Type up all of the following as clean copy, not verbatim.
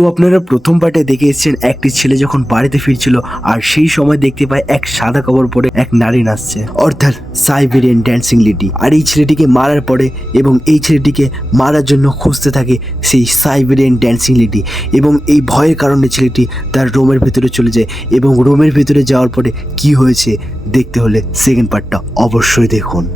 তো আপনারা প্রথম পার্টে দেখে এসেছেন একটি ছেলে যখন বাড়িতে ফিরছিল আর সেই সময় দেখতে পায় এক সাদা কাপড় পরে এক নারী নাচছে, অর্থাৎ সাইবেরিয়ান ড্যান্সিং লেডি। আর এই ছেলেটিকে মারার পরে এবং এই ছেলেটিকে মারার জন্য খুঁজতে থাকে সেই সাইবেরিয়ান ড্যান্সিং লেডি, এবং এই ভয়ের কারণে ছেলেটি তার রুমের ভেতরে চলে যায়। এবং রুমের ভেতরে যাওয়ার পরে কি হয়েছে দেখতে হলে সেকেন্ড পার্টটা অবশ্যই দেখুন।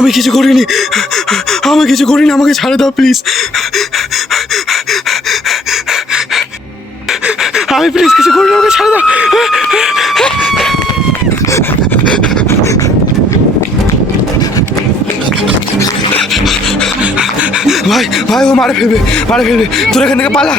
আমি কিছু করিনি, আমাকে ছাড়ে দাও প্লিজ। আমি প্লিজ কিছু করিনি, আমাকে ছাড়ে দাও। ভাই ভাই ও মারে ফেলবে। তোর এখান থেকে পালা।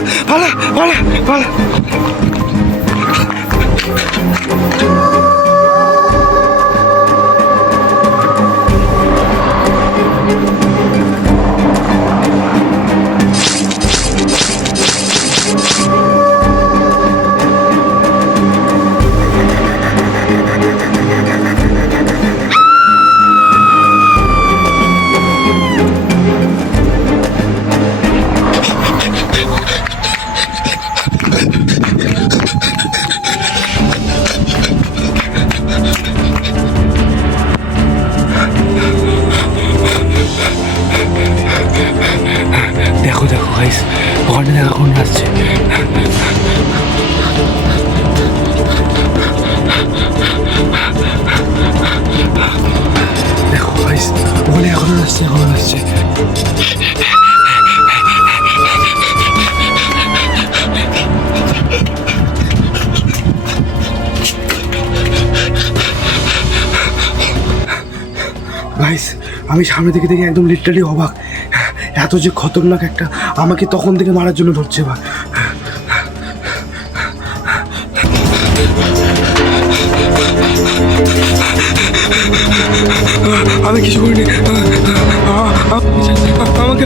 দেখো গাইস, ওখানে দেখো কোন আসছে। দেখো গাইস, ওখানে এখনো আসছে। গাইস, আমি সামনে থেকে একদম লিটারালি অবাক, এত যে খতরনাক একটা আমাকে তখন থেকে মারার জন্য ধরছে। বা আমি কিছু করিনি, আমাকে